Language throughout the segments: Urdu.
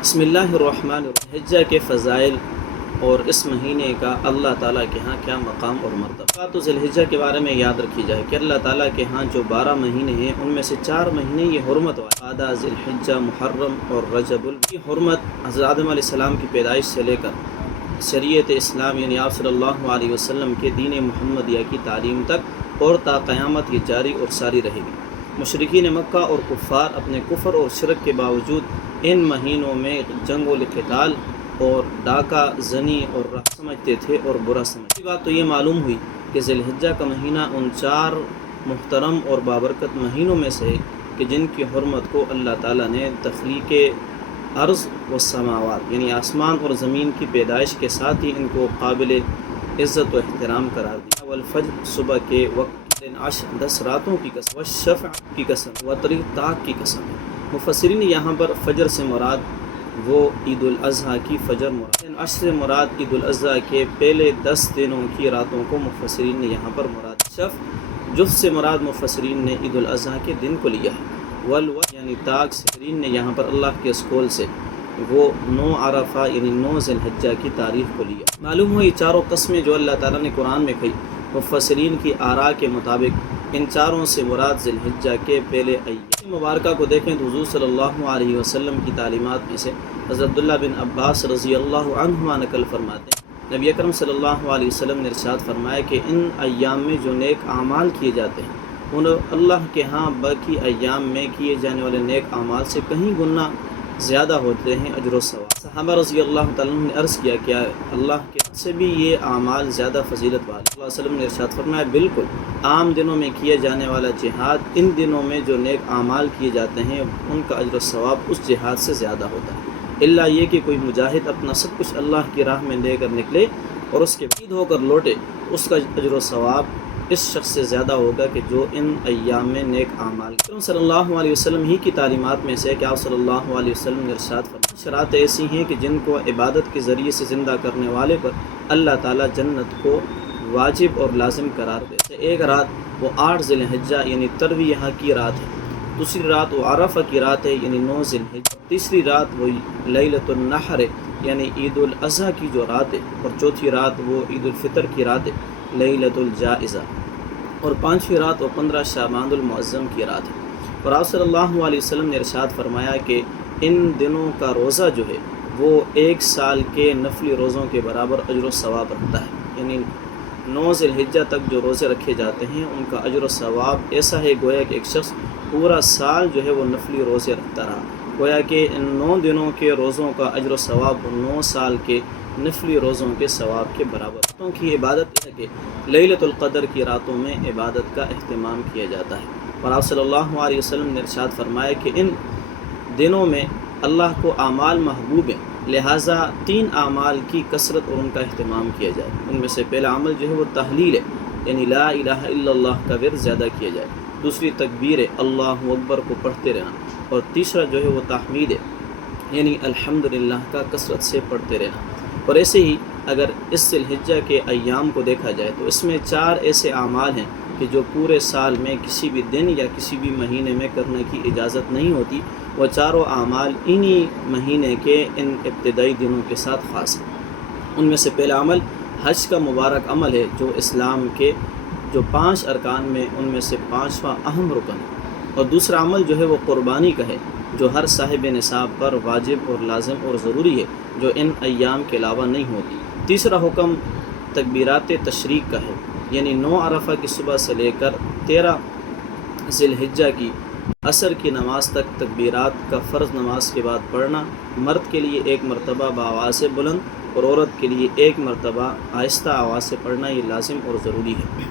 بسم اللہ الرحمن الرحیم۔ حجہ کے فضائل اور اس مہینے کا اللہ تعالیٰ کے ہاں کیا مقام اور مرتبہ۔ تو ذی الحجہ کے بارے میں یاد رکھی جائے کہ اللہ تعالیٰ کے ہاں جو 12 مہینے ہیں ان میں سے 4 مہینے یہ حرمت والے، آدھا ذی الحجہ، محرم اور رجب کی حرمت حضرت آدم علیہ السلام کی پیدائش سے لے کر شریعت اسلام یعنی آپ صلی اللہ علیہ وسلم کے دین محمدیہ کی تعلیم تک اور تا قیامت یہ جاری اور ساری رہے گی۔ مشرکین مکہ اور کفار اپنے کفر اور شرک کے باوجود ان مہینوں میں جنگ و قتال اور ڈاکہ زنی اور رہ سمجھتے تھے اور برا سمجھتے۔ بات تو یہ معلوم ہوئی کہ ذی الحجہ کا مہینہ ان 4 محترم اور بابرکت مہینوں میں سے ہے کہ جن کی حرمت کو اللہ تعالیٰ نے تخلیق ارض و سماوات یعنی آسمان اور زمین کی پیدائش کے ساتھ ہی ان کو قابل عزت و احترام قرار دیا۔ والفجر، صبح کے وقت، 10 راتوں کی قسم، والشفع کی قسم، وتر طاق کی قسم ہے۔ مفسرین یہاں پر فجر سے مراد وہ عید الاضحیٰ کی فجر مراد، عشر سے مراد عید الاضحیٰ کے پہلے 10 دنوں کی راتوں کو مفسرین نے یہاں پر مراد، جفت سے مراد مفسرین نے عید الاضحیٰ کے دن کو لیا ہے۔ یعنی طاق سے نے یہاں پر اللہ کے اس قول سے وہ 9 عرفہ یعنی 9 ذی الحجہ کی تاریخ کو لیا۔ معلوم ہو یہ چاروں قسمیں جو اللہ تعالیٰ نے قرآن میں کہی، مفسرین کی آراء کے مطابق ان چاروں سے مراد ذی الحجہ کے پہلے ایام مبارکہ کو دیکھیں تو حضور صلی اللہ علیہ وسلم کی تعلیمات میں سے حضرت عبداللہ بن عباس رضی اللہ عنہما نقل فرماتے ہیں، نبی اکرم صلی اللہ علیہ وسلم نے ارشاد فرمایا کہ ان ایام میں جو نیک اعمال کیے جاتے ہیں ان اللہ کے ہاں باقی ایام میں کیے جانے والے نیک اعمال سے کہیں گنا زیادہ ہوتے ہیں اجر و ثواب۔ صحابہ رضی اللہ تعالیٰ عنہ نے عرض کیا کہ اللہ کے سے بھی یہ اعمال زیادہ فضیلت والے؟ صلی اللہ علیہ وسلم نے ارشاد فرمایا بالکل، عام دنوں میں کیا جانے والا جہاد ان دنوں میں جو نیک اعمال کیے جاتے ہیں ان کا اجر و ثواب اس جہاد سے زیادہ ہوتا ہے، الا یہ کہ کوئی مجاہد اپنا سب کچھ اللہ کی راہ میں لے کر نکلے اور اس کے بعد ہو کر لوٹے، اس کا اجر و ثواب اس شخص سے زیادہ ہوگا کہ جو ان ایام میں نیک اعمال صلی اللہ علیہ وسلم ہی کی تعلیمات میں سے کہ آپ صلی اللہ علیہ وسلم نے ارشاد فرمایا شرائط ایسی ہیں کہ جن کو عبادت کے ذریعے سے زندہ کرنے والے پر اللہ تعالیٰ جنت کو واجب اور لازم قرار دیتے۔ ایک رات وہ 8 ذی الحجہ یعنی ترویہ کی رات ہے، دوسری رات وہ عرفہ کی رات ہے یعنی 9 ذی الحجہ، تیسری رات وہ لیلۃ النحر یعنی عید الاضحیٰ کی جو رات ہے، اور چوتھی رات وہ عید الفطر کی رات ہے لیلۃ الجائزہ، اور 5ویں رات وہ 15 شعبان المعظم کی رات ہے۔ اور آپ صلی اللہ علیہ وسلم نے ارشاد فرمایا کہ ان دنوں کا روزہ جو ہے وہ 1 سال کے نفلی روزوں کے برابر اجر و ثواب رکھتا ہے، یعنی 9 ذی الحجہ تک جو روزے رکھے جاتے ہیں ان کا اجر و ثواب ایسا ہے گویا کہ ایک شخص پورا سال جو ہے وہ نفلی روزے رکھتا رہا، گویا کہ ان 9 دنوں کے روزوں کا اجر و ثواب 9 سال کے نفلی روزوں کے ثواب کے برابر۔ راتوں کی عبادت ہے کہ لیلۃ القدر کی راتوں میں عبادت کا اہتمام کیا جاتا ہے، اور آپ صلی اللہ علیہ وسلم نے ارشاد فرمایا کہ ان دنوں میں اللہ کو اعمال محبوب ہیں، لہٰذا 3 اعمال کی کثرت اور ان کا اہتمام کیا جائے۔ ان میں سے پہلا عمل جو ہے وہ تحلیل ہے، یعنی لا الہ الا اللہ کا ورد زیادہ کیا جائے، دوسری تکبیر ہے، اللہ اکبر کو پڑھتے رہنا، اور تیسرا جو ہے وہ تحمید ہے، یعنی الحمدللہ کا کثرت سے پڑھتے رہنا۔ اور ایسے ہی اگر اس ذی الحجہ کے ایام کو دیکھا جائے تو اس میں 4 ایسے اعمال ہیں کہ جو پورے سال میں کسی بھی دن یا کسی بھی مہینے میں کرنے کی اجازت نہیں ہوتی، وہ چاروں اعمال انہی مہینے کے ان ابتدائی دنوں کے ساتھ خاص ہیں۔ ان میں سے پہلا عمل حج کا مبارک عمل ہے جو اسلام کے جو 5 ارکان میں ان میں سے 5واں اہم رکن ہے، اور دوسرا عمل جو ہے وہ قربانی کا ہے جو ہر صاحب نصاب پر واجب اور لازم اور ضروری ہے، جو ان ایام کے علاوہ نہیں ہوتی۔ تیسرا حکم تکبیرات تشریق کا ہے، یعنی 9 عرفہ کی صبح سے لے کر 13 ذی الحجہ کی عصر کی نماز تک تکبیرات کا فرض نماز کے بعد پڑھنا، مرد کے لیے 1 مرتبہ بآواز بلند اور عورت کے لیے 1 مرتبہ آہستہ آواز سے پڑھنا یہ لازم اور ضروری ہے۔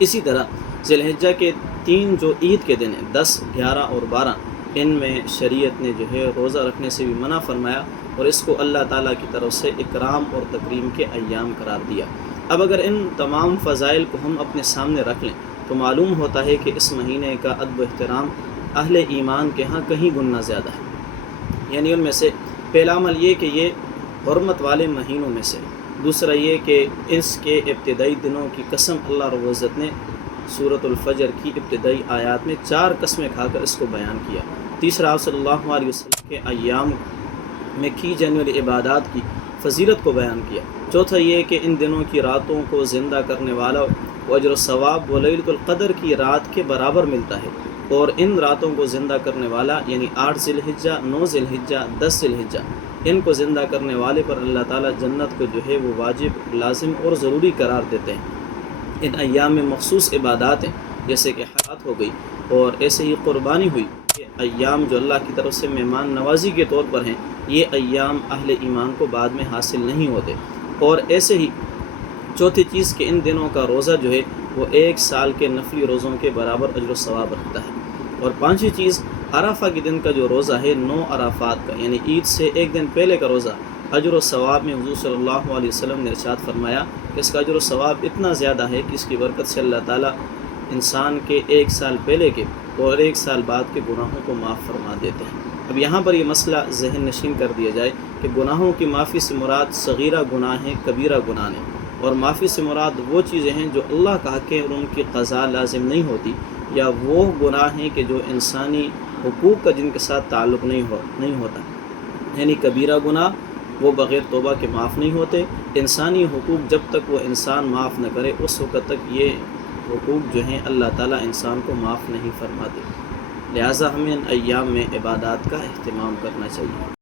اسی طرح ذی الحجہ کے 3 جو عید کے دن ہیں 10، 11 اور 12، ان میں شریعت نے جو ہے روزہ رکھنے سے بھی منع فرمایا، اور اس کو اللہ تعالیٰ کی طرف سے اکرام اور تکریم کے ایام قرار دیا۔ اب اگر ان تمام فضائل کو ہم اپنے سامنے رکھ لیں تو معلوم ہوتا ہے کہ اس مہینے کا ادب و احترام اہل ایمان کے ہاں کہیں گنا زیادہ ہے۔ یعنی ان میں سے پہلا عمل یہ کہ یہ حرمت والے مہینوں میں سے، دوسرا یہ کہ اس کے ابتدائی دنوں کی قسم اللہ رب العزت نے سورۃ الفجر کی ابتدائی آیات میں 4 قسمیں کھا کر اس کو بیان کیا۔ تیسرا آپ صلی اللہ علیہ وسلم کے ایام میں کی جانے والی عبادات کی فضیلت کو بیان کیا۔ چوتھا یہ کہ ان دنوں کی راتوں کو زندہ کرنے والا کو اجر و ثواب لیلۃ القدر کی رات کے برابر ملتا ہے، اور ان راتوں کو زندہ کرنے والا یعنی 8 ذی الحجہ، 9 ذی الحجہ، 10 ذی الحجہ، ان کو زندہ کرنے والے پر اللہ تعالیٰ جنت کو جو ہے وہ واجب، لازم اور ضروری قرار دیتے ہیں۔ ان ایام میں مخصوص عبادات ہیں جیسے کہ حج ہو گئی، اور ایسے ہی قربانی ہوئی۔ یہ ایام جو اللہ کی طرف سے مہمان نوازی کے طور پر ہیں، یہ ایام اہل ایمان کو بعد میں حاصل نہیں ہوتے۔ اور ایسے ہی چوتھی چیز کہ ان دنوں کا روزہ جو ہے وہ 1 سال کے نفلی روزوں کے برابر اجر و ثواب رکھتا ہے۔ اور پانچویں چیز، عرفہ کے دن کا جو روزہ ہے 9 عرفات کا یعنی عید سے ایک دن پہلے کا روزہ، اجر و ثواب میں حضور صلی اللہ علیہ وسلم نے ارشاد فرمایا کہ اس کا اجر و ثواب اتنا زیادہ ہے کہ اس کی برکت سے اللہ تعالیٰ انسان کے 1 سال پہلے کے اور 1 سال بعد کے گناہوں کو معاف فرما دیتے ہیں۔ اب یہاں پر یہ مسئلہ ذہن نشین کر دیا جائے کہ گناہوں کی معافی سے مراد صغیرہ گناہ ہیں، کبیرہ گناہ نہیں، اور معافی سے مراد وہ چیزیں ہیں جو اللہ کا حق ہے اور ان کی قضا لازم نہیں ہوتی، یا وہ گناہ ہیں کہ جو انسانی حقوق کا جن کے ساتھ تعلق نہیں ہوتا، یعنی کبیرہ گناہ وہ بغیر توبہ کے معاف نہیں ہوتے۔ انسانی حقوق جب تک وہ انسان معاف نہ کرے اس وقت تک یہ حقوق جو ہیں اللہ تعالیٰ انسان کو معاف نہیں فرماتے۔ لہٰذا ہمیں ان ایام میں عبادات کا اہتمام کرنا چاہیے۔